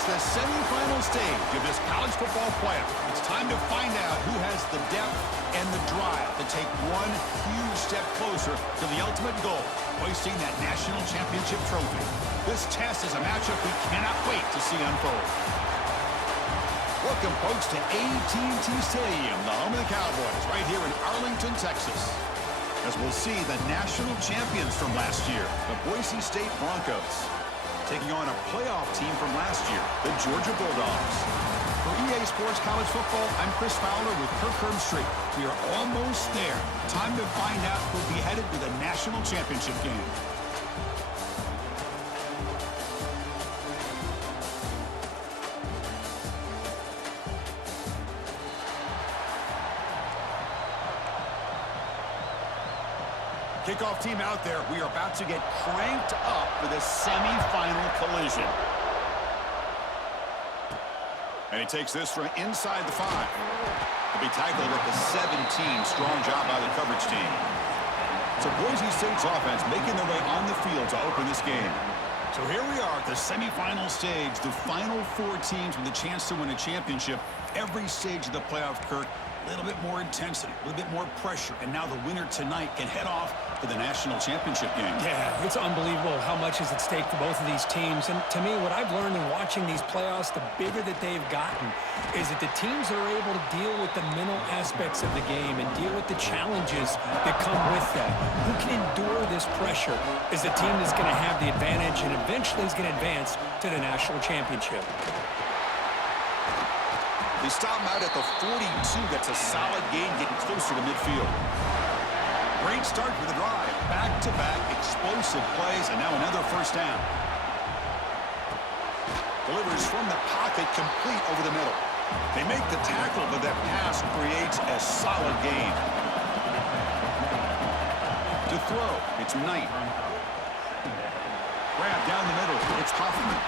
It's the semifinal stage of this college football playoff. It's time to find out who has the depth and the drive to take one huge step closer to the ultimate goal, hoisting that national championship trophy. This test is a matchup we cannot wait to see unfold. Welcome, folks, to AT&T Stadium, the home of the Cowboys, right here in Arlington, Texas. As we'll see the national champions from last year, the Boise State Broncos, taking on a playoff team from last year, the Georgia Bulldogs. For EA Sports College Football, I'm Chris Fowler with Kirk Herbstreit. We are almost there. Time to find out who'll be headed to the national championship game. Kickoff team out there. We are about to get cranked up for this semifinal collision. And he takes this from inside the 5. He'll be tackled at the 17. Strong job by the coverage team. So Boise State's offense making their way on the field to open this game. So here we are at the semifinal stage. The final 4 teams with a chance to win a championship. Every stage of the playoff, Kirk, a little bit more intensity, a little bit more pressure. And now the winner tonight can head off to the national championship game. Yeah, it's unbelievable how much is at stake for both of these teams. And to me, what I've learned in watching these playoffs, the bigger that they've gotten, is that the teams that are able to deal with the mental aspects of the game and deal with the challenges that come with that. Who can endure this pressure is the team that's going to have the advantage and eventually is going to advance to the national championship. They stop him out at the 42. That's a solid gain, getting closer to midfield. Great start for the drive. Back-to-back explosive plays, and now another first down. Delivers from the pocket, complete over the middle. They make the tackle, but that pass creates a solid gain. To throw, it's Knight. Grab down the middle, it's Hoffman.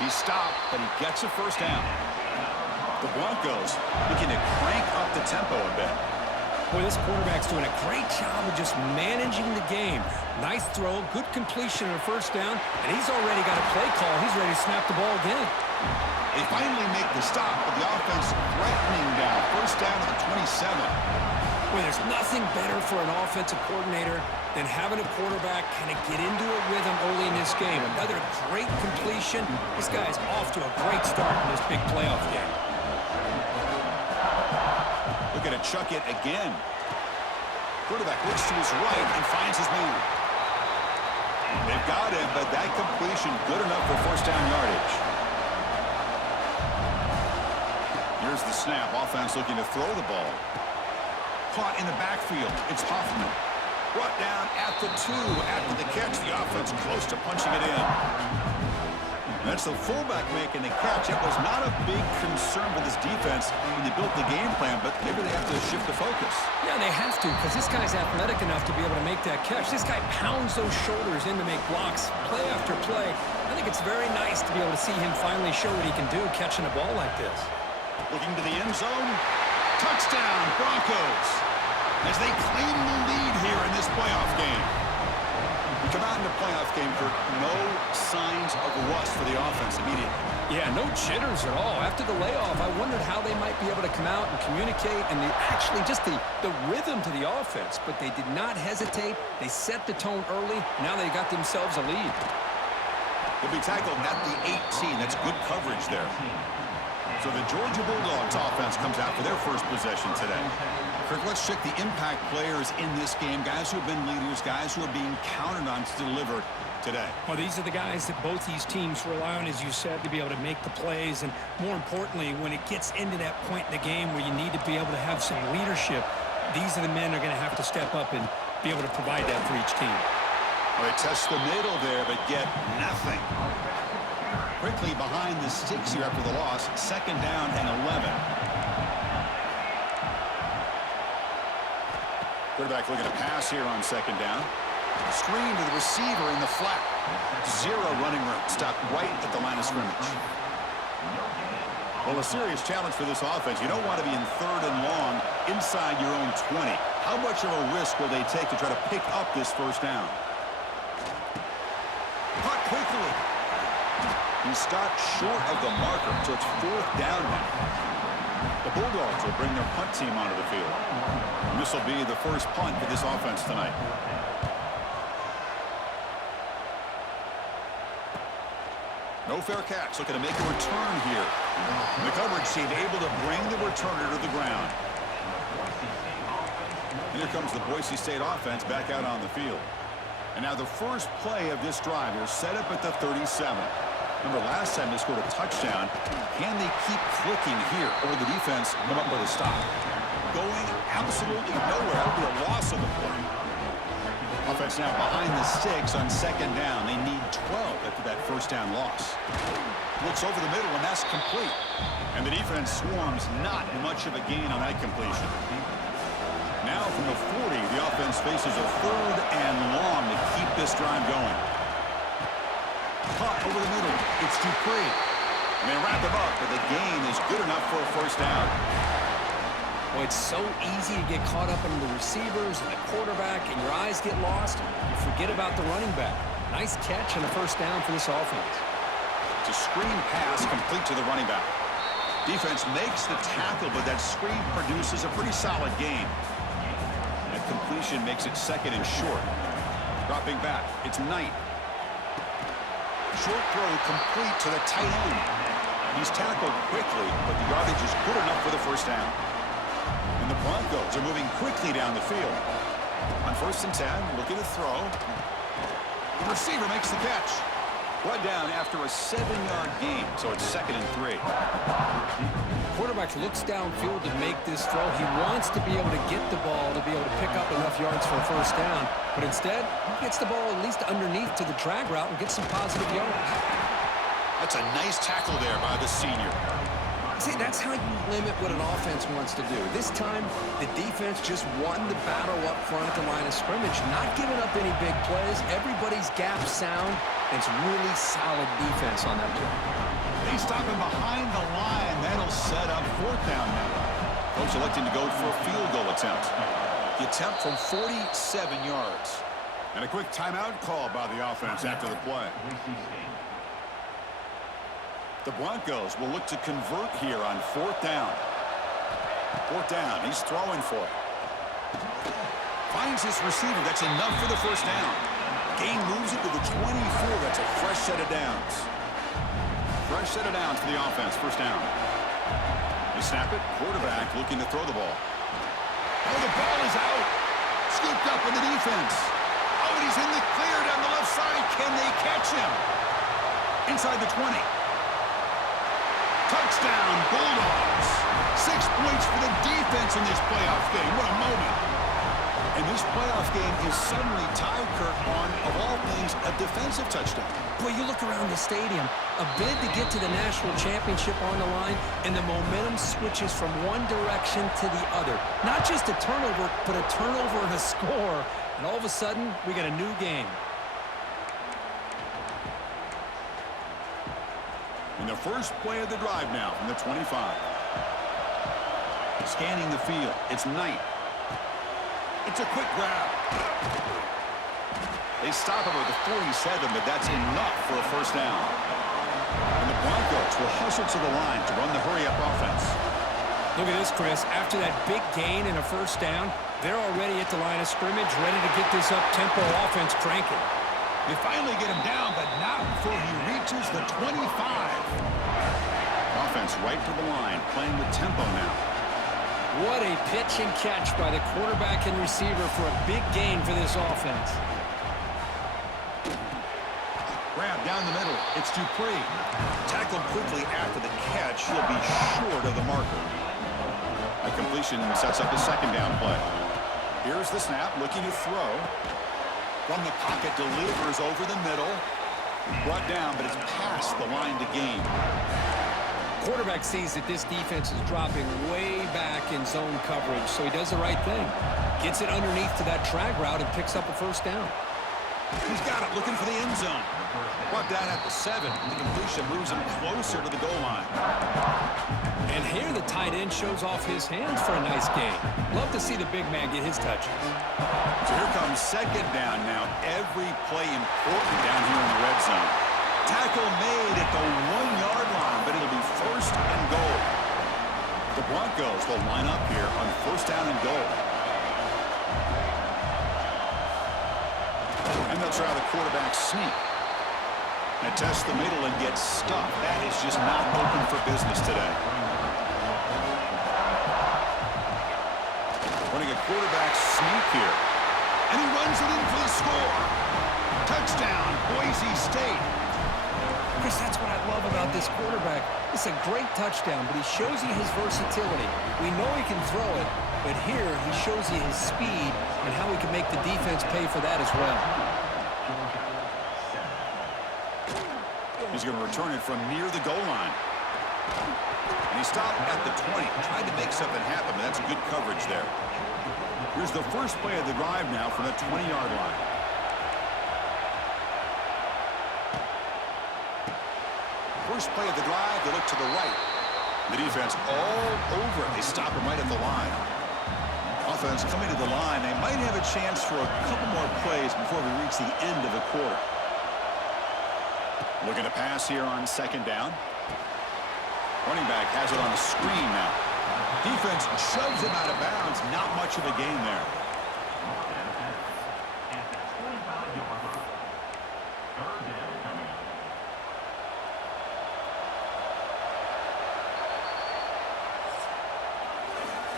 He stopped, but he gets a first down. The Broncos looking to crank up the tempo a bit. Boy, this quarterback's doing a great job of just managing the game. Nice throw, good completion on a first down, and he's already got a play call. He's ready to snap the ball again. They finally make the stop, but the offense threatening down. First down to the 27. Boy, there's nothing better for an offensive coordinator than having a quarterback kind of get into a rhythm early in this game. Another great completion. This guy's off to a great start in this big playoff game. Looking to chuck it again. Quarterback looks to his right and finds his man. They've got him, but that completion good enough for first down yardage. Here's the snap. Offense looking to throw the ball. Caught in the backfield. It's Hoffman. Brought down at the 2. After the catch, the offense close to punching it in. That's the fullback making the catch. It was not a big concern for this defense when they built the game plan, but maybe they have to shift the focus. Yeah, they have to, because this guy's athletic enough to be able to make that catch. This guy pounds those shoulders in to make blocks play after play. I think it's very nice to be able to see him finally show what he can do catching a ball like this. Looking to the end zone. Touchdown, Broncos, as they claim the lead here in this playoff game. We come out in the playoff game, Kirk, no signs of rust for the offense immediately. Yeah, no jitters at all. After the layoff, I wondered how they might be able to come out and communicate and actually just the rhythm to the offense. But they did not hesitate. They set the tone early. Now they got themselves a lead. They'll be tackled at the 18. That's good coverage there. So the Georgia Bulldogs offense comes out for their first possession today. Kirk, let's check the impact players in this game. Guys who have been leaders, guys who are being counted on to deliver today. Well, these are the guys that both these teams rely on, as you said, to be able to make the plays. And more importantly, when it gets into that point in the game where you need to be able to have some leadership, these are the men that are going to have to step up and be able to provide that for each team. Well, they test the middle there, but get nothing. Quickly behind the sticks here after the loss. Second down and 11. Quarterback looking to pass here on second down. Screen to the receiver in the flat. Zero running room. Stopped right at the line of scrimmage. Well, a serious challenge for this offense. You don't want to be in third and long inside your own 20. How much of a risk will they take to try to pick up this first down? Punt quickly. He stopped short of the marker, so it's 4th down now. The Bulldogs will bring their punt team onto the field. And this will be the first punt for this offense tonight. No fair catch, looking to make a return here. The coverage team able to bring the returner to the ground. And here comes the Boise State offense back out on the field. And now the first play of this drive is set up at the 37. Remember, last time they scored a touchdown. Can they keep clicking here, or the defense come up with a stop? Going absolutely nowhere. That'll be a loss of the play. Offense now behind the 6 on 2nd down. They need 12 after that first down loss. Looks over the middle, and that's complete. And the defense swarms, not much of a gain on that completion. Now from the 40, the offense faces a 3rd and long to keep this drive going. Caught over the middle. It's Dupree. And they wrap him up, but the gain is good enough for a first down. Well, it's so easy to get caught up in the receivers and the quarterback, and your eyes get lost. You forget about the running back. Nice catch and a first down for this offense. It's a screen pass complete to the running back. Defense makes the tackle, but that screen produces a pretty solid gain. That completion makes it 2nd and short. Dropping back, it's Knight. Short throw complete to the tight end. He's tackled quickly, but the yardage is good enough for the first down. And the Broncos are moving quickly down the field. On 1st and 10, looking to throw. The receiver makes the catch. Brought down after a 7-yard gain, so it's 2nd and 3. Quarterback looks downfield to make this throw. He wants to be able to get the ball to be able to pick up enough yards for a first down. But instead, he gets the ball at least underneath to the drag route and gets some positive yards. That's a nice tackle there by the senior. See, that's how you limit what an offense wants to do. This time, the defense just won the battle up front at the line of scrimmage, not giving up any big plays. Everybody's gap sound, and it's really solid defense on that play. They stop him behind the line. That'll set up 4th down now. Coach electing to go for a field goal attempt. The attempt from 47 yards. And a quick timeout call by the offense after the play. The Broncos will look to convert here on 4th down. 4th down, he's throwing for it. Finds his receiver, that's enough for the first down. Gain moves it to the 24, that's a fresh set of downs. Fresh set of downs for the offense, first down. They snap it, quarterback looking to throw the ball. Oh, the ball is out. Scooped up in the defense. Oh, and he's in the clear down the left side. Can they catch him? Inside the 20. Touchdown, Bulldogs. 6 points for the defense in this playoff game. What a moment. And this playoff game is suddenly tied, Kirk, on, of all things, a defensive touchdown. Boy, you look around the stadium, a bid to get to the national championship on the line, and the momentum switches from one direction to the other. Not just a turnover, but a turnover and a score. And all of a sudden, we got a new game. In the first play of the drive now from the 25. Scanning the field, it's Knight. It's a quick grab. They stop him at the 47, but that's enough for a first down. And the Broncos will hustle to the line to run the hurry-up offense. Look at this, Chris. After that big gain and a first down, they're already at the line of scrimmage, ready to get this up-tempo offense cranking. They finally get him down, but not before he reaches the 25. Offense right to the line, playing with tempo now. What a pitch and catch by the quarterback and receiver for a big gain for this offense. Grab down the middle. It's Dupree. Tackled quickly after the catch. He'll be short of the marker. A completion sets up a 2nd down play. Here's the snap, looking to throw. From the pocket, delivers over the middle. Brought down, but it's past the line to gain. Quarterback sees that this defense is dropping way back in zone coverage, so he does the right thing. Gets it underneath to that drag route and picks up a first down. He's got it, looking for the end zone. Brought down at the 7. The completion moves him closer to the goal line. And here the tight end shows off his hands for a nice gain. Love to see the big man get his touches. So here comes 2nd down now. Every play important down here in the red zone. Tackle made at the 1-yard line, but it'll be first and goal. The Broncos will line up here on first down and goal. And they'll try the quarterback sneak. And test the middle and get stuck. That is just not open for business today. Running a quarterback sneak here. And he runs it in for the score. Touchdown, Boise State. Chris, that's what I love about this quarterback. It's a great touchdown, but he shows you his versatility. We know he can throw it, but here he shows you his speed and how he can make the defense pay for that as well. He's going to return it from near the goal line. And he stopped at the 20. Tried to make something happen, but that's good coverage there. Here's the first play of the drive now from the 20-yard line. First play of the drive, they look to the right. The defense all over it. They stop him right at the line. Offense coming to the line. They might have a chance for a couple more plays before we reach the end of the quarter. Looking to pass here on second down. Running back has it on the screen now. Defense shoves him out of bounds. Not much of a gain there.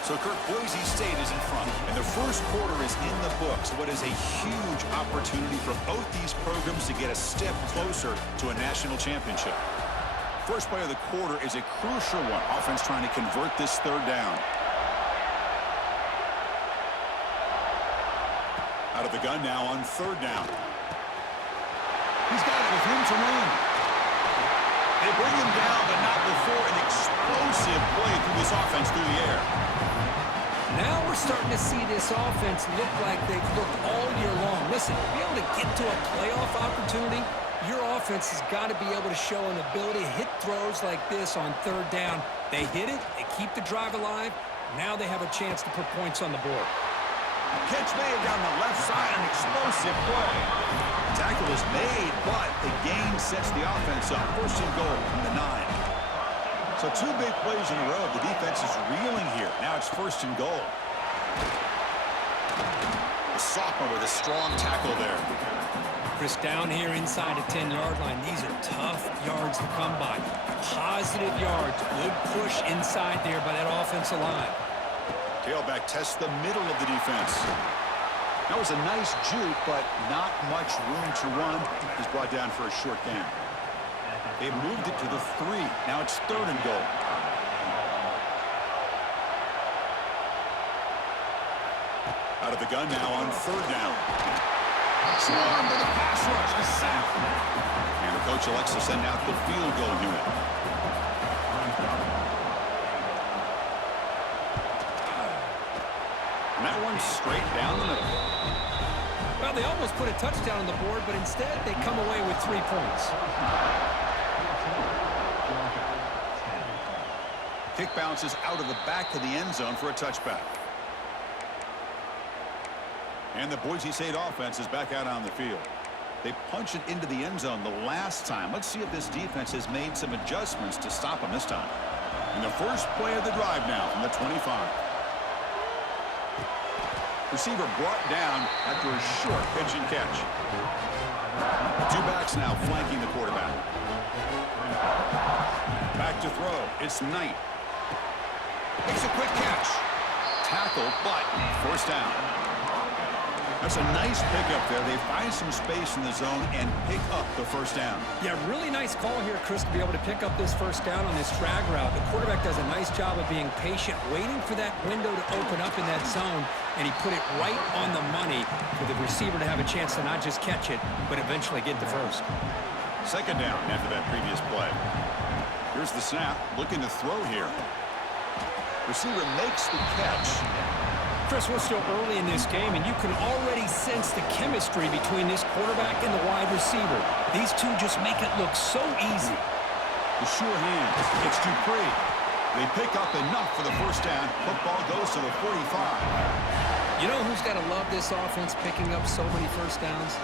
So, Kirk, Boise State is in front, and the first quarter is in the books. What is a huge opportunity for both these programs to get a step closer to a national championship. First play of the quarter is a crucial one. Offense trying to convert this third down. Out of the gun now on third down. He's got it with room to run. They bring him down, but not before an explosive play through this offense through the air. Now we're starting to see this offense look like they've looked all year long. Listen, to be able to get to a playoff opportunity, your offense has got to be able to show an ability to hit throws like this on third down. They hit it, they keep the drive alive. Now they have a chance to put points on the board. Catch made down the left side, an explosive play. Tackle is made, but the gain sets the offense up. First and goal from the 9. So 2 big plays in a row. The defense is reeling here. Now it's first and goal. The sophomore with a strong tackle there. Chris, down here inside the 10-yard line, these are tough yards to come by. Positive yards. Good push inside there by that offensive line. Tailback tests the middle of the defense. That was a nice juke, but not much room to run. He's brought down for a short gain. They moved it to the 3. Now it's third and goal. Out of the gun now on third down. Swarm with a pass rush, a sack. And the coach elects to send out the field goal unit. And that one's straight down the middle. Well, they almost put a touchdown on the board, but instead they come away with 3 points. Kick bounces out of the back of the end zone for a touchback. And the Boise State offense is back out on the field. They punch it into the end zone the last time. Let's see if this defense has made some adjustments to stop them this time. And the first play of the drive now from the 25. Receiver brought down after a short pitch and catch. 2 backs now flanking the quarterback. Back to throw. It's Knight. Makes a quick catch. Tackle, but first down. That's a nice pickup there. They find some space in the zone and pick up the first down. Yeah, really nice call here, Chris, to be able to pick up this first down on this drag route. The quarterback does a nice job of being patient, waiting for that window to open up in that zone, and he put it right on the money for the receiver to have a chance to not just catch it, but eventually get the first. Second down after that previous play. Here's the snap, looking to throw here. Receiver makes the catch. Chris, we're still early in this game, and you can already sense the chemistry between this quarterback and the wide receiver. These two just make it look so easy. The sure hands. It's Dupree. They pick up enough for the first down. Football goes to the 45. You know who's got to love this offense picking up so many first downs?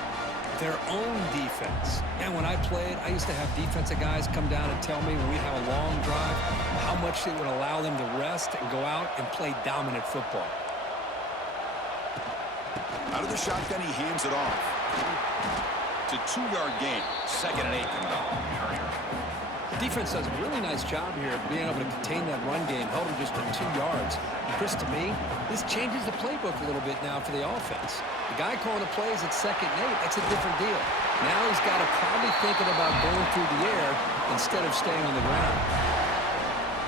their own defense. And when I played, I used to have defensive guys come down and tell me when we'd have a long drive how much it would allow them to rest and go out and play dominant football. Out of the shotgun, he hands it off. It's a 2-yard gain. 2nd and 8 coming up. The defense does a really nice job here of being able to contain that run game, held him just to 2 yards. And Chris, to me, this changes the playbook a little bit now for the offense. The guy calling the plays at 2nd and 8, that's a different deal. Now he's got to probably thinking about going through the air instead of staying on the ground.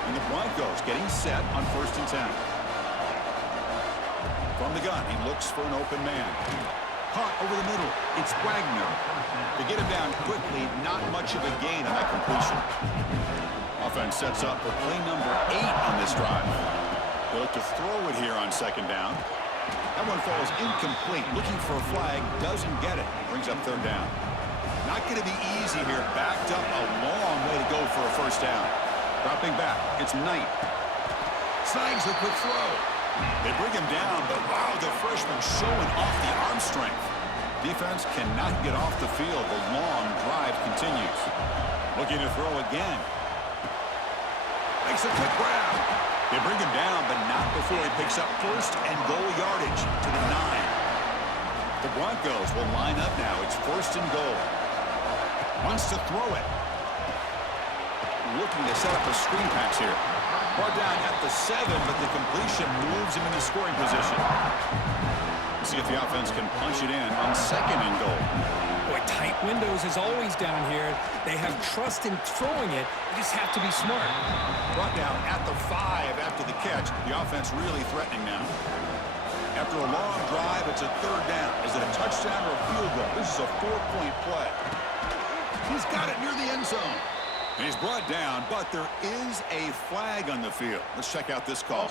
And the Broncos getting set on 1st and 10. From the gun, he looks for an open man. Caught over the middle. It's Wagner. To get him down quickly, not much of a gain on that completion. Offense sets up for play number 8 on this drive. They look to throw it here on 2nd down. That one falls incomplete. Looking for a flag, doesn't get it. Brings up 3rd down. Not going to be easy here. Backed up a long way to go for a 1st down. Dropping back, it's Knight. Snags the quick throw. They bring him down, but wow, the freshman showing off the arm strength. Defense cannot get off the field. The long drive continues. Looking to throw again. Makes a quick grab. They bring him down, but not before he picks up 1st and goal yardage to the 9. The Broncos will line up now. It's 1st and goal. Wants to throw it. Looking to set up a screen pass here. Brought down at the 7, but the completion moves him into scoring position. See if the offense can punch it in on 2nd and goal. Boy, tight windows is always down here. They have trust in throwing it. You just have to be smart. Brought down at the 5 after the catch. The offense really threatening now. After a long drive, it's a 3rd down. Is it a touchdown or a field goal? This is a 4-point play. He's got it near the end zone. And he's brought down, but there is a flag on the field. Let's check out this call.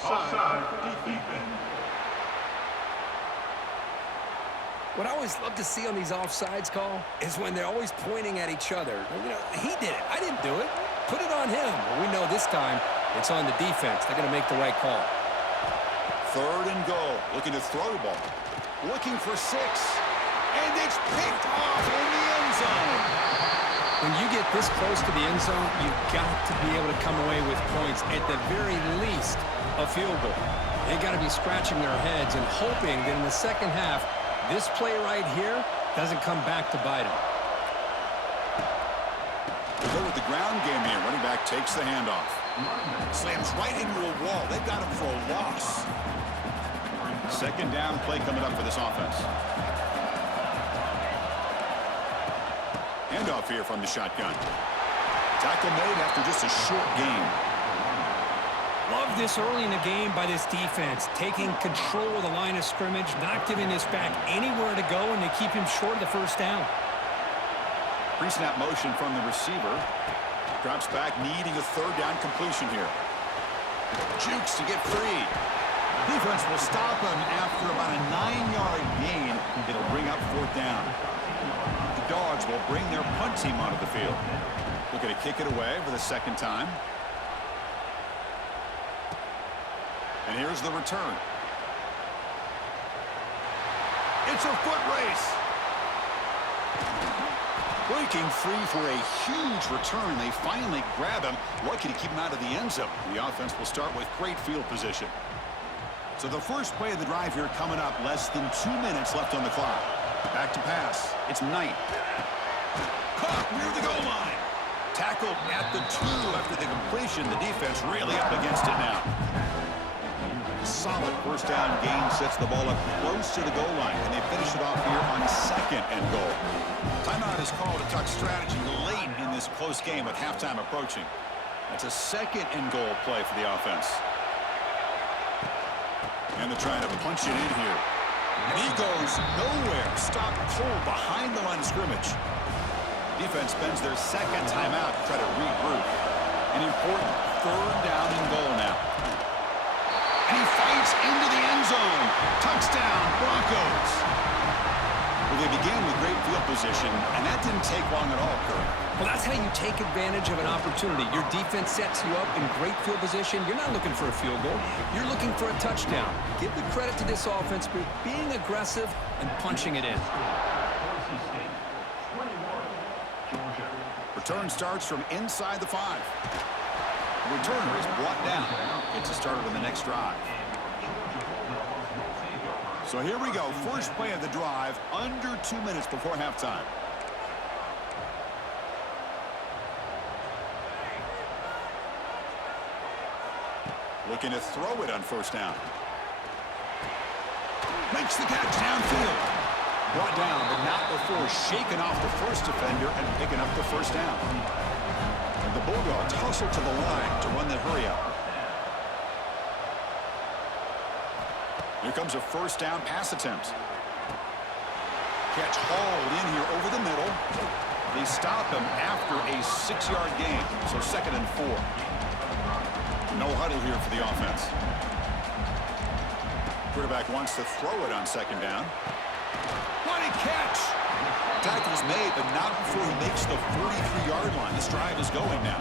What I always love to see on these offsides call is when they're always pointing at each other. You know, he did it. I didn't do it. Put it on him. Well, we know this time it's on the defense. They're going to make the right call. 3rd and goal. Looking to throw the ball. Looking for 6. And it's picked off in the end zone. When you get this close to the end zone, you've got to be able to come away with points, at the very least, a field goal. They've got to be scratching their heads and hoping that in the 2nd half, this play right here doesn't come back to bite them. They go with the ground game here. Running back takes the handoff. Slams right into a wall. They've got him for a loss. 2nd down play coming up for this offense. Handoff here from the shotgun. Tackle made after just a short gain. Love this early in the game by this defense, taking control of the line of scrimmage, not giving this back anywhere to go, and they keep him short of the 1st down. Pre-snap motion from the receiver. Drops back, needing a 3rd down completion here. Jukes to get free. Defense will stop him after about a 9-yard gain. It'll bring up 4th down. Dogs will bring their punt team onto the field. Looking to kick it away for the 2nd time. And here's the return. It's a foot race. Breaking free for a huge return. They finally grab him. Lucky to keep him out of the end zone. The offense will start with great field position. So the first play of the drive here coming up. Less than 2 minutes left on the clock. Back to pass. It's Knight. Caught near the goal line. Tackled at the 2 after the completion. The defense really up against it now. Solid 1st down gain sets the ball up close to the goal line. And they finish it off here on 2nd and goal. Timeout is called to talk strategy late in this close game with halftime approaching. That's a 2nd and goal play for the offense. And they're trying to punch it in here. And he goes nowhere. Stopped cold behind the line of scrimmage. Defense spends their 2nd timeout to try to regroup. An important 3rd down and goal now. And he fights into the end zone. Touchdown, Broncos. Well, they began with great field position, and that didn't take long at all, Kirk. Well, that's how you take advantage of an opportunity. Your defense sets you up in great field position. You're not looking for a field goal. You're looking for a touchdown. Give the credit to this offense for being aggressive and punching it in. Return starts from inside the 5. The returner is brought down. Gets us started on the next drive. So here we go. First play of the drive, under 2 minutes before halftime. Looking to throw it on first down. Makes the catch downfield. Brought down, but not before shaking off the first defender and picking up the first down. And the Bulldogs hustle to the line to run the hurry-up. Here comes a first down pass attempt. Catch hauled in here over the middle. They stop him after a 6-yard gain, so 2nd and 4. No huddle here for the offense. Quarterback wants to throw it on 2nd down. What a catch! Tackle's made, but not before he makes the 43-yard line. This drive is going now.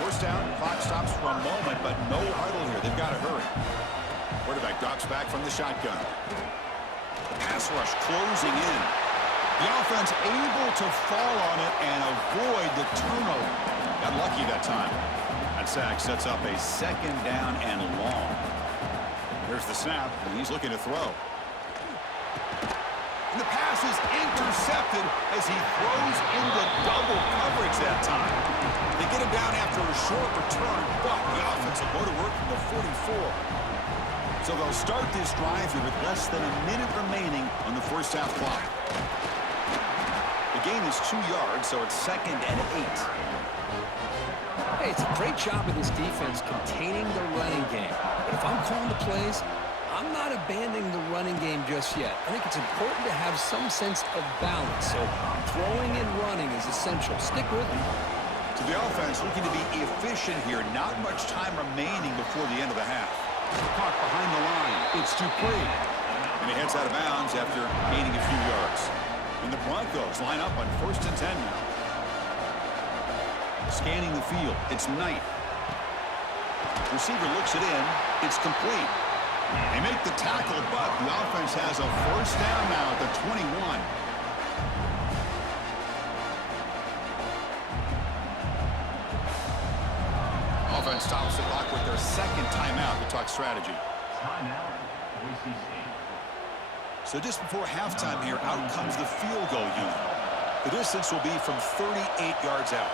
First down, clock stops for a moment, but no huddle here. They've got to hurry. Quarterback drops back from the shotgun. The pass rush closing in. The offense able to fall on it and avoid the turnover. Got lucky that time. That sack sets up a 2nd down and long. Here's the snap, and he's looking to throw. And the pass is intercepted as he throws into double coverage that time. They get him down after a short return, but the offense will go to work from the 44. So they'll start this drive here with less than a minute remaining on the first half clock. The gain is 2 yards, so it's 2nd and 8. Hey, it's a great job of this defense containing the running game. But if I'm calling the plays, I'm not abandoning the running game just yet. I think it's important to have some sense of balance. So throwing and running is essential. Stick with it. So the offense looking to be efficient here. Not much time remaining before the end of the half. Caught behind the line. It's Dupree. And he heads out of bounds after gaining a few yards. And the Broncos line up on 1st and 10 now. Scanning the field. It's Knight. Receiver looks it in. It's complete. They make the tackle, but the offense has a first down now at the 21. Offense stops the clock with their 2nd timeout to talk strategy. So just before halftime here, out comes the field goal unit. The distance will be from 38 yards out.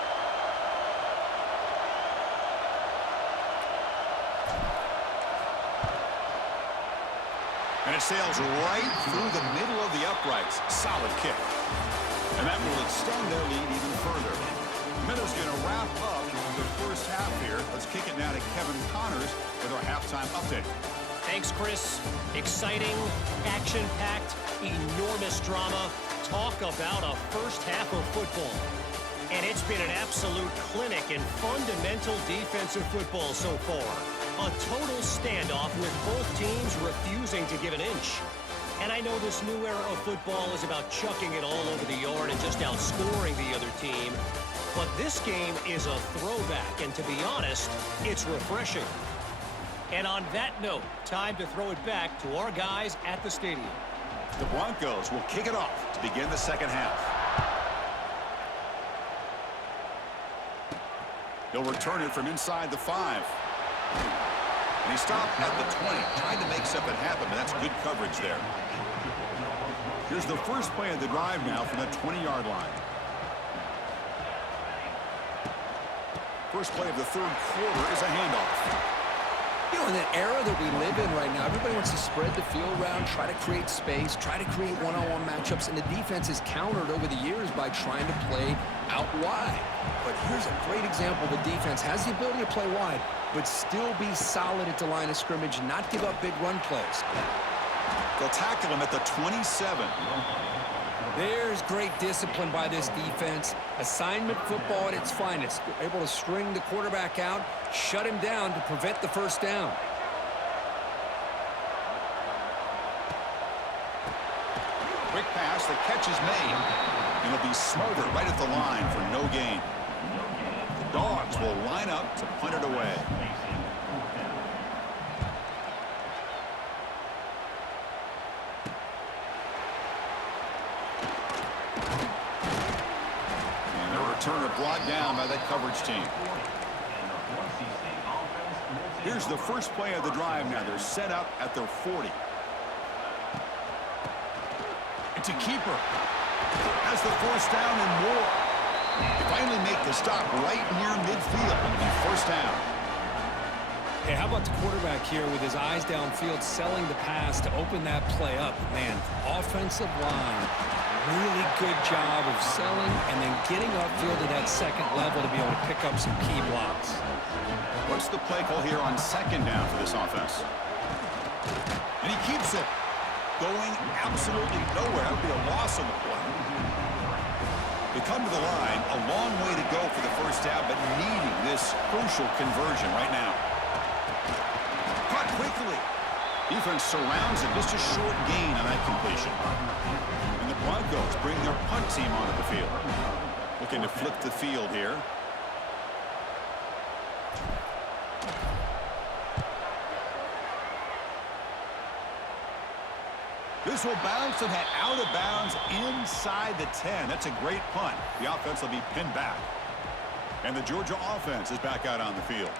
And it sails right through the middle of the uprights. Solid kick. And that will extend their lead even further. Minnows going to wrap up the first half here. Let's kick it now to Kevin Connors with our halftime update. Thanks, Chris. Exciting, action-packed, enormous drama. Talk about a first half of football. And it's been an absolute clinic in fundamental defensive football so far. A total standoff with both teams refusing to give an inch. And I know this new era of football is about chucking it all over the yard and just outscoring the other team. But this game is a throwback, and to be honest, it's refreshing. And on that note, time to throw it back to our guys at the stadium. The Broncos will kick it off to begin the second half. He'll return it from inside the 5. And he stopped at the 20, trying to make something happen, but that's good coverage there. Here's the first play of the drive now from the 20-yard line. First play of the third quarter is a handoff. You know, in that era that we live in right now, everybody wants to spread the field around, try to create space, try to create one-on-one matchups, and the defense is countered over the years by trying to play out wide. But here's a great example. The defense has the ability to play wide, but still be solid at the line of scrimmage and not give up big run plays. They'll tackle him at the 27. There's great discipline by this defense. Assignment football at its finest. Able to string the quarterback out, shut him down to prevent the first down. Quick pass, the catch is made. And it'll be smothered right at the line for no gain. The Dogs will line up to punt it away. Returner brought down by that coverage team. Here's the first play of the drive now. They're set up at their 40. It's a keeper. Has the first down and more. They finally make the stop right near midfield. It'll be first down. Hey, how about the quarterback here with his eyes downfield, selling the pass to open that play up? Man, offensive line, really good job of selling and then getting upfield to that second level to be able to pick up some key blocks. What's the play call here on second down for this offense? And he keeps it. Going absolutely nowhere. That would be a loss on the play. They come to the line, a long way to go for the first down, but needing this crucial conversion right now. Caught quickly. Defense surrounds it. Just a short gain on that completion. And the Broncos bring their punt team onto the field. Looking to flip the field here. This will bounce and head out of bounds inside the 10. That's a great punt. The offense will be pinned back. And the Georgia offense is back out on the field.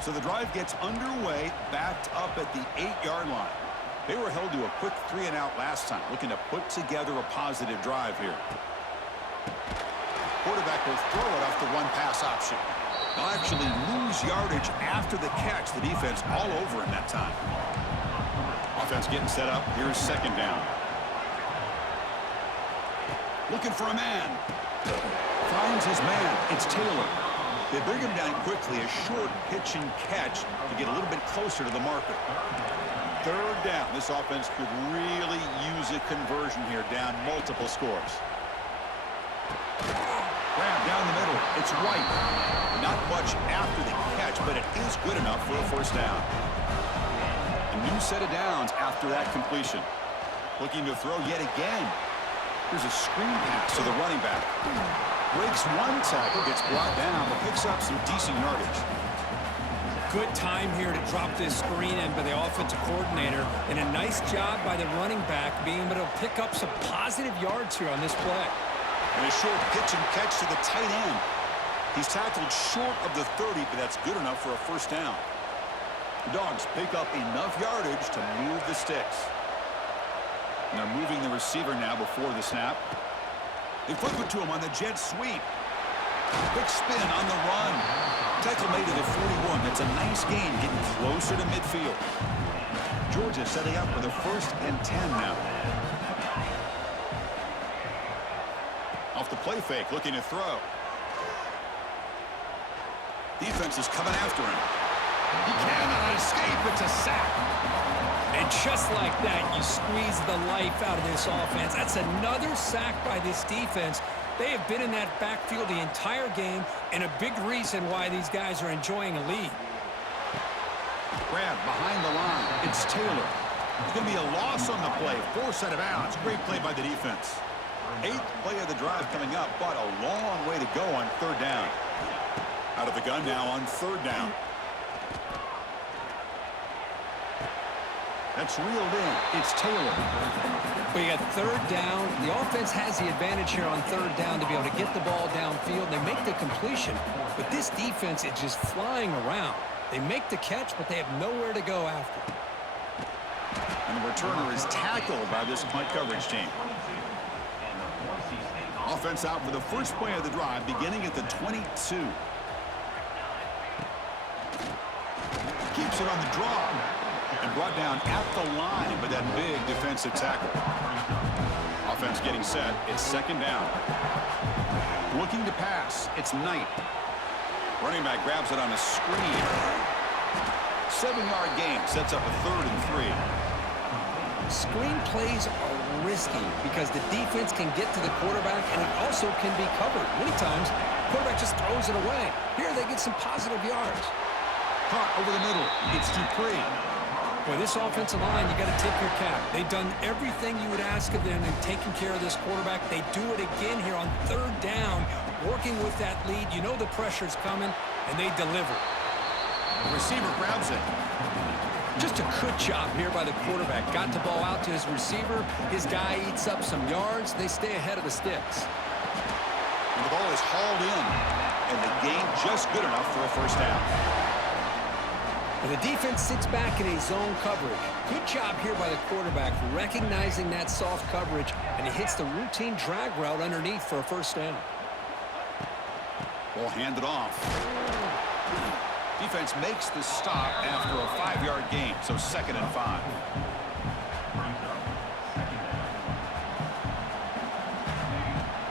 So the drive gets underway, backed up at the 8-yard line. They were held to a quick 3-and-out last time, looking to put together a positive drive here. Quarterback will throw it off the one-pass option. They'll actually lose yardage after the catch. The defense all over in that time. Offense getting set up. Here's second down. Looking for a man. Finds his man. It's Taylor. They bring him down quickly. A short pitch and catch to get a little bit closer to the marker. Third down. This offense could really use a conversion here, down multiple scores. Grab down the middle. It's White. Not much after the catch, but it is good enough for a first down. A new set of downs after that completion. Looking to throw yet again. Here's a screen pass to the running back. Breaks one tackle, gets brought down, but picks up some decent yardage. Good time here to drop this screen in by the offensive coordinator, and a nice job by the running back being able to pick up some positive yards here on this play. And a short pitch and catch to the tight end. He's tackled short of the 30, but that's good enough for a first down. The Dogs pick up enough yardage to move the sticks. And they're moving the receiver now before the snap. They flip it to him on the jet sweep. Quick spin on the run. Tackle made to the 41. That's a nice gain, getting closer to midfield. Georgia setting up for the 1st and 10 now. Off the play fake, looking to throw. Defense is coming after him. He cannot escape. It's a sack. And just like that, you squeeze the life out of this offense. That's another sack by this defense. They have been in that backfield the entire game, and a big reason why these guys are enjoying a lead. Grab behind the line. It's Taylor. It's going to be a loss on the play. Force out of bounds. Great play by the defense. 8th play of the drive coming up, but a long way to go on 3rd down. Out of the gun now on 3rd down. That's reeled in. It's Taylor. We got 3rd down. The offense has the advantage here on 3rd down to be able to get the ball downfield. They make the completion, but this defense is just flying around. They make the catch, but they have nowhere to go after. And the returner is tackled by this punt coverage team. Offense out for the first play of the drive, beginning at the 22. Keeps it on the draw. And brought down at the line by that big defensive tackle. Offense getting set. It's 2nd down. Looking to pass. It's Knight. Running back grabs it on a screen. 7-yard gain. Sets up a 3rd and 3. Screen plays are risky because the defense can get to the quarterback, and it also can be covered. Many times, the quarterback just throws it away. Here they get some positive yards. Caught over the middle. It's Dupree. Boy, this offensive line, you got to tip your cap. They've done everything you would ask of them in taking care of this quarterback. They do it again here on 3rd down, working with that lead. You know the pressure's coming, and they deliver. The receiver grabs it. Just a good job here by the quarterback. Got the ball out to his receiver. His guy eats up some yards. They stay ahead of the sticks. And The ball is hauled in, and the gain just good enough for a first down. And the defense sits back in a zone coverage. Good job here by the quarterback recognizing that soft coverage, and he hits the routine drag route underneath for a first down. Ball handed off. Defense makes the stop after a 5-yard gain, so 2nd and 5.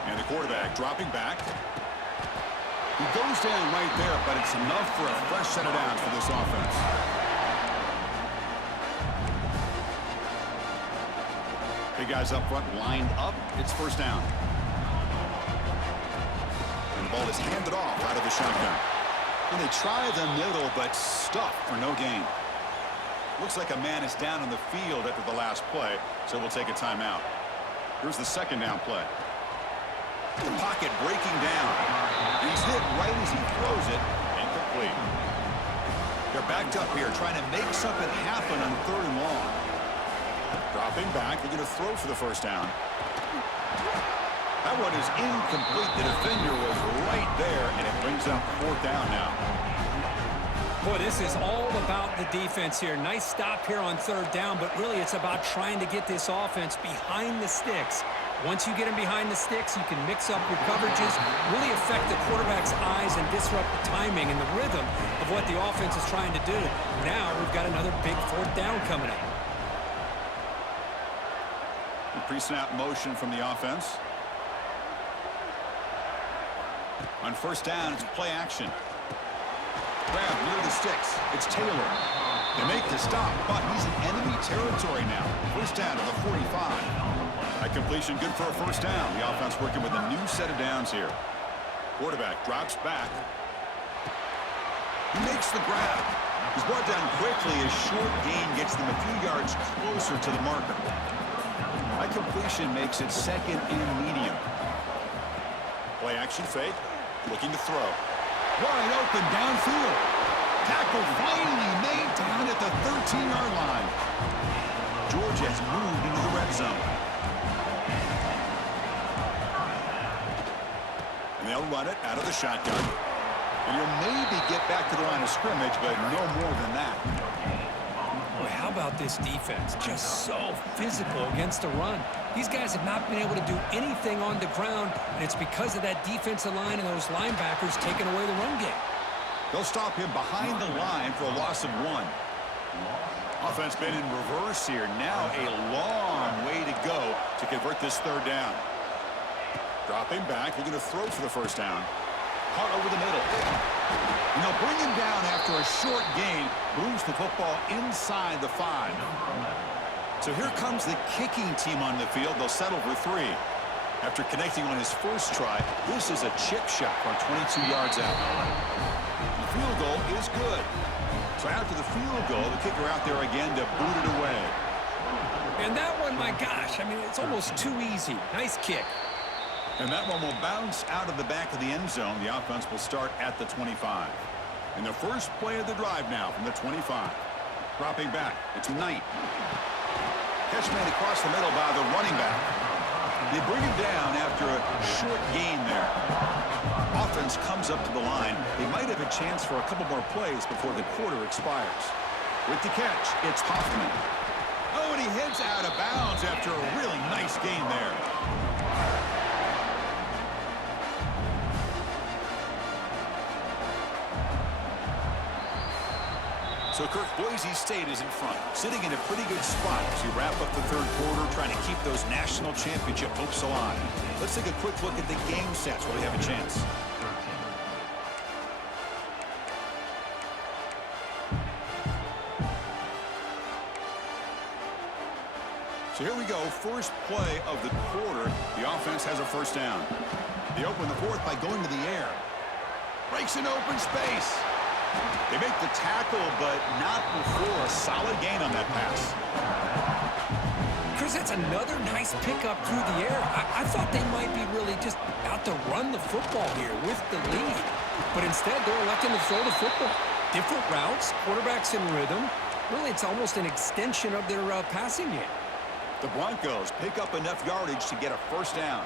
And the quarterback dropping back. He goes down right there, but it's enough for a fresh set of downs for this offense. Big guys up front lined up. It's first down. And the ball is handed off out of the shotgun. And they try the middle, but stuffed for no gain. Looks like a man is down on the field after the last play, so we'll take a timeout. Here's the 2nd down play. The pocket breaking down. He's hit right as he throws it. Incomplete. They're backed up here trying to make something happen on 3rd and long. Dropping back. They're going to throw for the first down. That one is incomplete. The defender was right there, and it brings up 4th down now. Boy, this is all about the defense here. Nice stop here on 3rd down, but really it's about trying to get this offense behind the sticks. Once you get them behind the sticks, you can mix up your coverages, really affect the quarterback's eyes and disrupt the timing and the rhythm of what the offense is trying to do. Now we've got another big 4th down coming up. Pre-snap motion from the offense. On first down, it's play action. Grab near the sticks. It's Taylor. They make the stop, but he's in enemy territory now. First down to the 45. That completion good for a first down. The offense working with a new set of downs here. Quarterback drops back. He makes the grab. He's brought down quickly as short gain gets them a few yards closer to the marker. That completion makes it 2nd and medium. Play action fake. Looking to throw. Wide open downfield. Tackle finally made down at the 13-yard line. Georgia has moved into the red zone. And they'll run it out of the shotgun. And you'll maybe get back to the line of scrimmage, but no more than that. Boy, how about this defense? Just so physical against the run. These guys have not been able to do anything on the ground, and it's because of that defensive line and those linebackers taking away the run game. They'll stop him behind the line for a loss of 1. Offense been in reverse here. Now a long way to go to convert this 3rd down. Dropping back. They're going to throw for the first down. Caught over the middle. And they'll bring him down after a short gain. Moves the football inside the 5. So here comes the kicking team on the field. They'll settle for 3. After connecting on his first try, this is a chip shot from 22 yards out. The field goal is good. So after the field goal, the kicker out there again to boot it away. And that one, my gosh, I mean, it's almost too easy. Nice kick. And that one will bounce out of the back of the end zone. The offense will start at the 25. And the first play of the drive now from the 25. Dropping back. It's Knight. Catch made across the middle by the running back. They bring him down after a short gain there. Offense comes up to the line. They might have a chance for a couple more plays before the quarter expires. With the catch, it's Hoffman. Oh, and he heads out of bounds after a really nice gain there. So, Kirk, Boise State is in front, sitting in a pretty good spot as we wrap up the 3rd quarter, trying to keep those national championship hopes alive. Let's take a quick look at the game stats while we have a chance. So here we go, first play of the quarter. The offense has a first down. They open the 4th by going to the air. Breaks in open space. They make the tackle, but not before a solid gain on that pass. Chris, that's another nice pickup through the air. I thought they might be really just out to run the football here with the lead. But instead, they're electing to throw the football. Different routes, quarterbacks in rhythm. Really, it's almost an extension of their passing game. The Broncos pick up enough yardage to get a first down.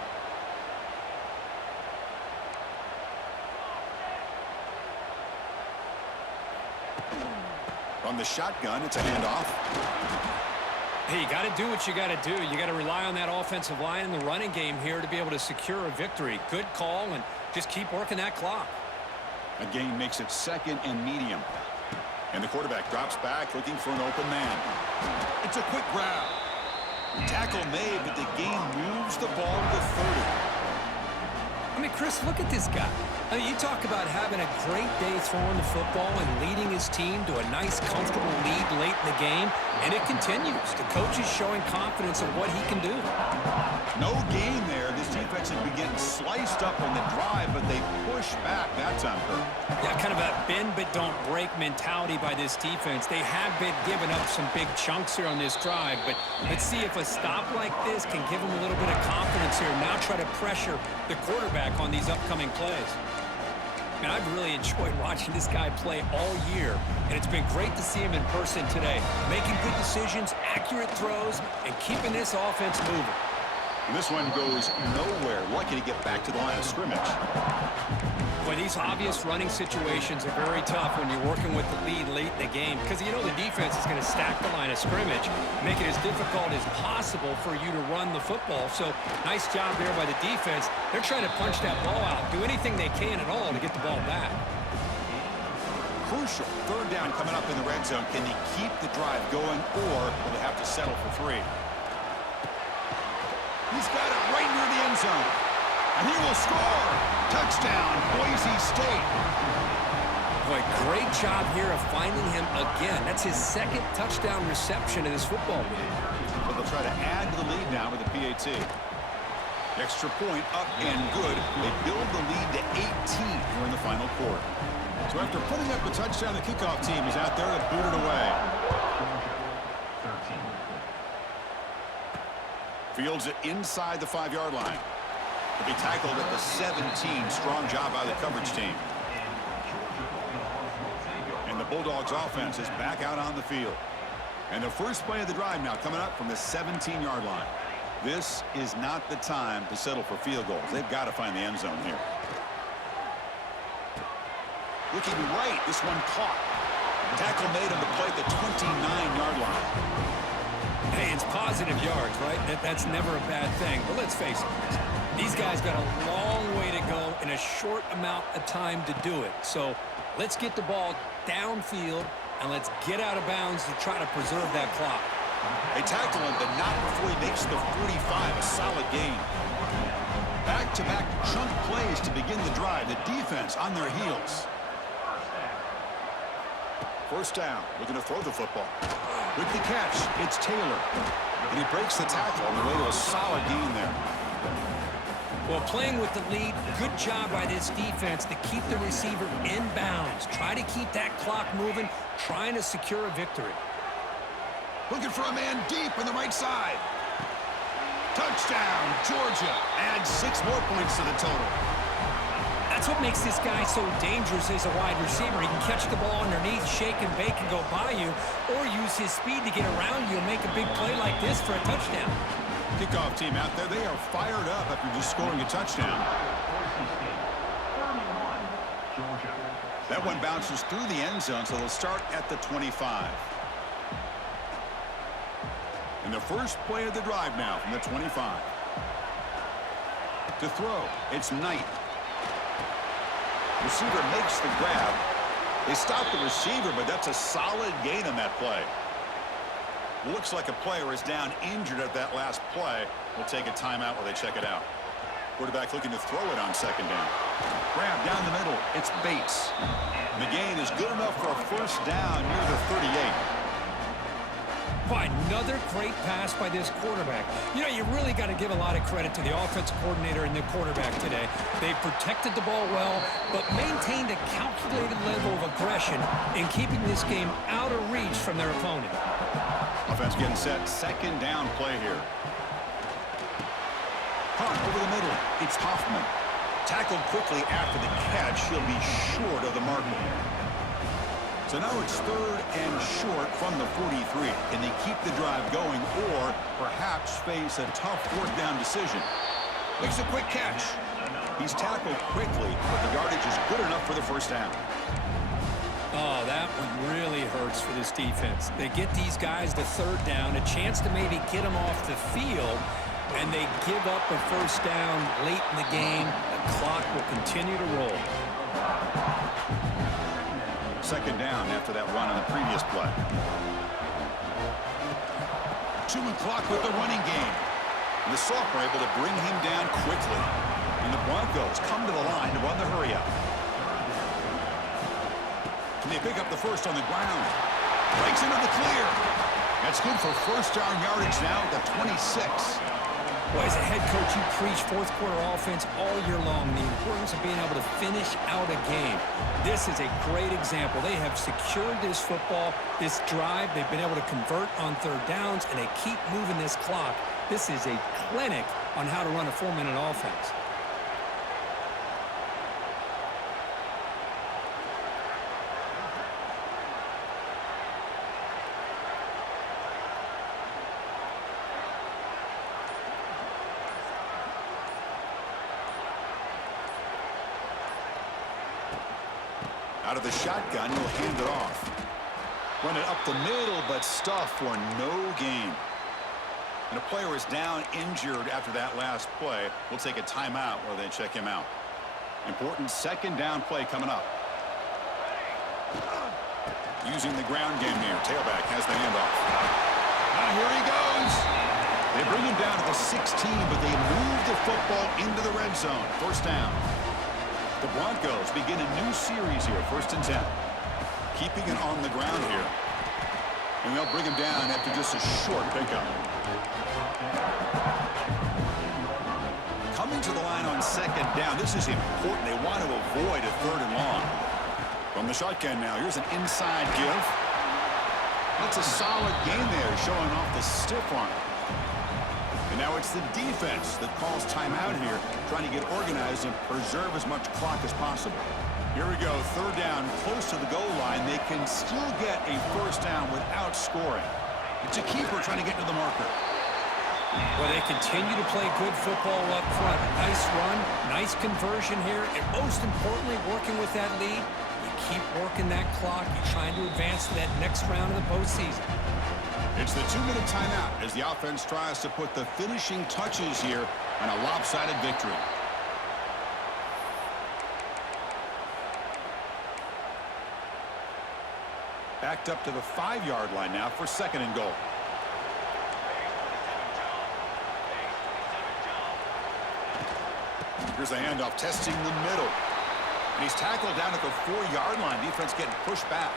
From the shotgun, it's a handoff. Hey, you got to do what you got to do. You got to rely on that offensive line in the running game here to be able to secure a victory. Good call, and just keep working that clock. A gain makes it 2nd and medium. And the quarterback drops back looking for an open man. It's a quick grab. Tackle made, but the gain moves the ball to the 30. I mean, Chris, look at this guy. I mean, you talk about having a great day throwing the football and leading his team to a nice, comfortable lead late in the game, and it continues. The coach is showing confidence of what he can do. No gain there. This defense has been getting sliced up on the drive, but they push back that time, Kurt. Yeah, kind of a bend but don't break mentality by this defense. They have been giving up some big chunks here on this drive, but let's see if a stop like this can give them a little bit of confidence here. Now try to pressure the quarterback on these upcoming plays. Man, I've really enjoyed watching this guy play all year, and it's been great to see him in person today, making good decisions, accurate throws, and keeping this offense moving. And this one goes nowhere. Lucky to get back to the line of scrimmage. Boy, these obvious running situations are very tough when you're working with the lead late in the game because you know the defense is going to stack the line of scrimmage, make it as difficult as possible for you to run the football. So nice job there by the defense. They're trying to punch that ball out, do anything they can at all to get the ball back. Crucial 3rd down coming up in the red zone. Can they keep the drive going, or will they have to settle for 3? He's got it right near the end zone. And he will score. Touchdown, Boise State. Boy, great job here of finding him again. That's his 2nd touchdown reception in this football game. So they'll try to add to the lead now with the PAT. Extra point up and good. They build the lead to 18 here in the final quarter. So after putting up a touchdown, the kickoff team is out there to boot it away. Fields it inside the 5-yard line. To be tackled at the 17. Strong job by the coverage team. And the Bulldogs offense is back out on the field. And the first play of the drive now coming up from the 17-yard line. This is not the time to settle for field goals. They've got to find the end zone here. Looking right, this one caught. Tackle made on the play at the 29-yard line. Hey, it's positive yards, right? That's never a bad thing. But let's face it, these guys got a long way to go in a short amount of time to do it. So let's get the ball downfield, and let's get out of bounds to try to preserve that clock. They tackle him, but not before he makes the 45, a solid gain. Back-to-back chunk plays to begin the drive. The defense on their heels. First down, looking to throw the football. With the catch, it's Taylor. And he breaks the tackle on the way to a solid gain there. Well, playing with the lead, good job by this defense to keep the receiver in bounds. Try to keep that clock moving, trying to secure a victory. Looking for a man deep on the right side. Touchdown, Georgia. Adds 6 more points to the total. That's what makes this guy so dangerous as a wide receiver. He can catch the ball underneath, shake and bake and go by you, or use his speed to get around you and make a big play like this for a touchdown. Kickoff team out there, they are fired up after just scoring a touchdown. That one bounces through the end zone, so they'll start at the 25. And the first play of the drive now from the 25. To throw, it's Knight. Receiver makes the grab. They stop the receiver, but that's a solid gain on that play. Looks like a player is down injured at that last play. We'll take a timeout while they check it out. Quarterback looking to throw it on 2nd down. Grab down the middle. It's Bates. And the gain is good enough for a first down near the 38. Boy, another great pass by this quarterback. You know, you really got to give a lot of credit to the offensive coordinator and the quarterback today. They protected the ball well, but maintained a calculated level of aggression in keeping this game out of reach from their opponent. Offense getting set. 2nd down play here. Punt over the middle. It's Hoffman. Tackled quickly after the catch. He'll be short of the marker. So now it's 3rd and short from the 43. Can they keep the drive going or perhaps face a tough 4th down decision? Makes a quick catch. He's tackled quickly, but the yardage is good enough for the first down. Oh, that one really hurts for this defense. They get these guys to third down, a chance to maybe get them off the field, and they give up a first down late in the game. The clock will continue to roll. Second down after that run on the previous play. 2-minute clock with the running game. And the Soft are able to bring him down quickly. And the Broncos come to the line to run the hurry-up. Can they pick up the first on the ground? Breaks into the clear. That's good for first down yardage now at the 26. Boy, as a head coach, you preach fourth-quarter offense all year long, the importance of being able to finish out a game. This is a great example. They have secured this football, this drive. They've been able to convert on third downs, and they keep moving this clock. This is a clinic on how to run a 4-minute offense. Out of the shotgun, he'll hand it off. Run it up the middle, but stuff for no gain. And a player is down injured after that last play. We'll take a timeout while they check him out. Important second down play coming up. Using the ground game here. Tailback has the handoff. Now here he goes. They bring him down to the 16, but they move the football into the red zone. First down. The Broncos begin a new series here, 1st and 10. Keeping it on the ground here. And they'll bring him down after just a short pickup. Coming to the line on second down. This is important. They want to avoid a 3rd and long. From the shotgun now, here's an inside give. That's a solid game there, showing off the stiff arm. And now it's the defense that calls timeout here, trying to get organized and preserve as much clock as possible. Here we go, 3rd down, close to the goal line. They can still get a first down without scoring. It's a keeper trying to get to the marker. Well, they continue to play good football up front. Nice run, nice conversion here, and most importantly, working with that lead, you keep working that clock. You're trying to advance to that next round of the postseason. It's the 2-minute timeout as the offense tries to put the finishing touches here on a lopsided victory. Backed up to the 5-yard line now for 2nd and goal. Here's the handoff, testing the middle. And he's tackled down at the 4-yard line. Defense getting pushed back.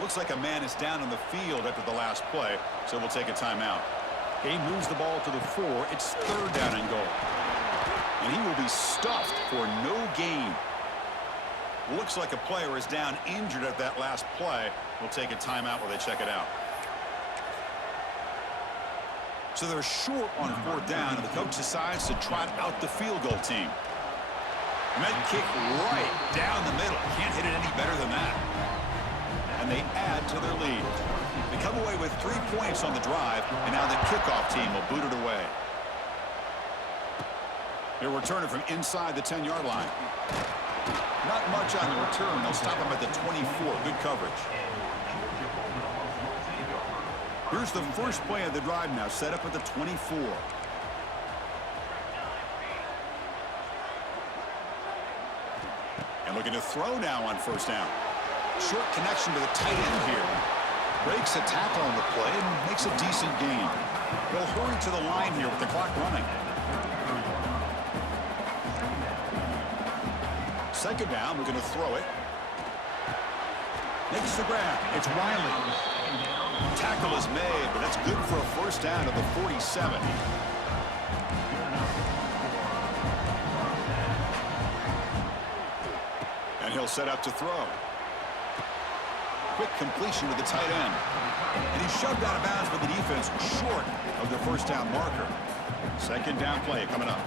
Looks like a man is down on the field after the last play, so we'll take a timeout. He moves the ball to the 4. It's 3rd down and goal. And he will be stuffed for no gain. Looks like a player is down injured at that last play. We'll take a timeout while they check it out. So they're short on 4th down, and the coach decides to trot out the field goal team. And that kick right down the middle. Can't hit it any better than that. And they add to their lead. They come away with 3 points on the drive, and now the kickoff team will boot it away. They're returning from inside the 10-yard line. Not much on the return. They'll stop him at the 24. Good coverage. Here's the first play of the drive now, set up at the 24. And looking to throw now on 1st down. Short connection to the tight end here. Breaks a tackle on the play and makes a decent gain. They'll hurry to the line here with the clock running. 2nd down, we're going to throw it. Makes the grab. It's Riley. Tackle is made, but that's good for a first down at the 47. And he'll set up to throw. Quick completion to the tight end. And he's shoved out of bounds by the defense short of the first down marker. 2nd down play coming up.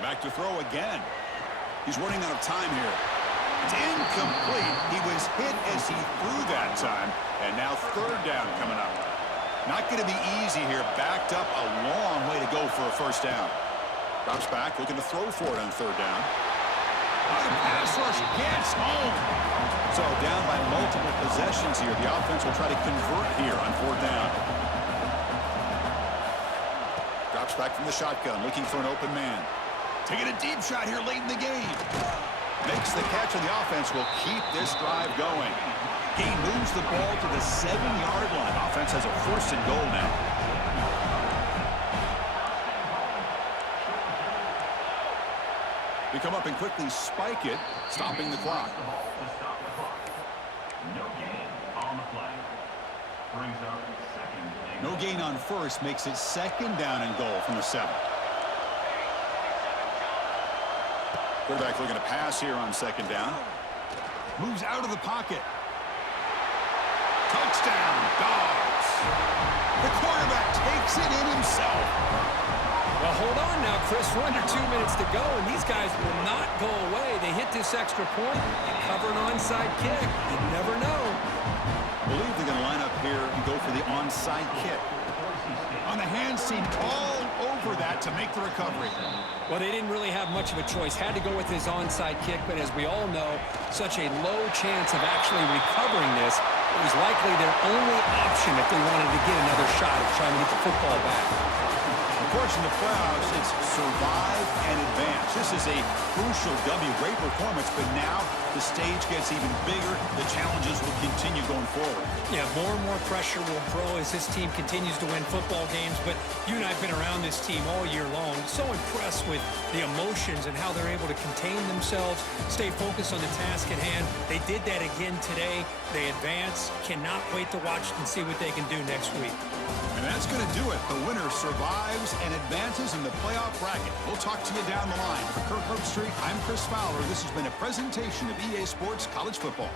Back to throw again. He's running out of time here. It's incomplete. He was hit as he threw that time. And now 3rd down coming up. Not going to be easy here. Backed up a long way to go for a first down. Drops back, looking to throw for it on third down. Oh, the pass rush gets home. So down by multiple possessions here. The offense will try to convert here on fourth down. Drops back from the shotgun, looking for an open man. Taking a deep shot here late in the game. Makes the catch, and the offense will keep this drive going. Gain moves the ball to the 7-yard line. Offense has a first and goal now. They come up and quickly spike it, stopping the clock. No gain on first makes it second down and goal from the 7. Quarterback looking to pass here on second down. Moves out of the pocket. Touchdown, Dogs. The quarterback takes it in himself. Well, hold on now, Chris. We're under 2 minutes to go, and these guys will not go away. They hit this extra point and cover an onside kick. You never know. I believe they're going to line up here and go for the onside kick. On the hands team, all over that to make the recovery. Well, they didn't really have much of a choice. Had to go with his onside kick, but as we all know, such a low chance of actually recovering this. It was likely their only option if they wanted to get another shot at trying to get the football back. Of course, in the playoffs, it's survive and advance. This is a crucial W. Great performance, but now the stage gets even bigger. The challenges will continue going forward. Yeah, more and more pressure will grow as this team continues to win football games, but you and I have been around this team all year long. So impressed with the emotions and how they're able to contain themselves, stay focused on the task at hand. They did that again today. They advance. Cannot wait to watch and see what they can do next week. And that's going to do it. The winner survives and advances in the playoff bracket. We'll talk to you down the line. For Kirk Herbstreit, I'm Chris Fowler. This has been a presentation of EA Sports College Football.